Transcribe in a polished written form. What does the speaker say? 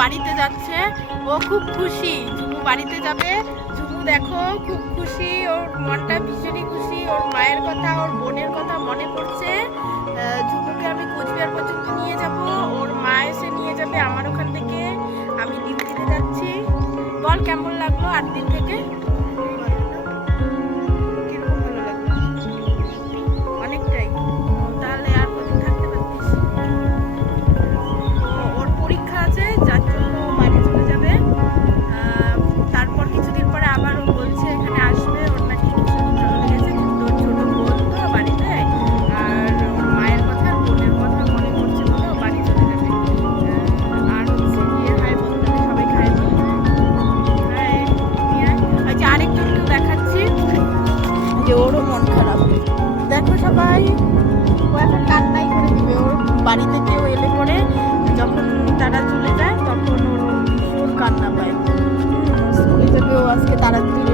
বাড়িতে যাচ্ছে, ও খুব খুশি। ঝুমু বাড়িতে যাবে। ঝুমু দেখো খুব খুশি, ওর মনটা ভীষণই খুশি। ওর মায়ের কথা, ওর বোনের কথা মনে পড়ছে। ঝুমুকে আমি কোচবিহার পর্যন্ত নিয়ে যাব, ওর মা এসে নিয়ে যাবে আমার ওখান থেকে। আমি ডিউটিতে যাচ্ছি। বল কেমন লাগলো 8 দিন থেকে? কিরকম ভালো লাগলো? অনেকটাই। তাহলে আর কদিন থাকতে পারতিস? ওর পরীক্ষা আছে, যার জন্য বাড়ি চলে যাবে। তারপর কিছুদিন পরে আবার ও বলছে এখানে আসবে। ওর নাকি ভীষণ ভালো লেগেছে, কিন্তু ওর ছোট বোন তো বাড়িতে, আর ওর মায়ের কথা আর বোনের কথা মনে পড়ছে বলে ও বাড়ি চলে যাবে। আর হচ্ছে গিয়ে হাই বলতে সবাই খাই হাই। যে আরেকজনকেও দেখাচ্ছি যে ওরও মন খারাপ। দেখো সবাই, ও এখন কান্নাই করে দিবে। ওর বাড়িতে কেউ এলে পরে যখন তারা চলে যায় তখন ওর ভীষণ কান্না পায়। স্কুলে যাবে ও আজকে তাড়াতাড়ি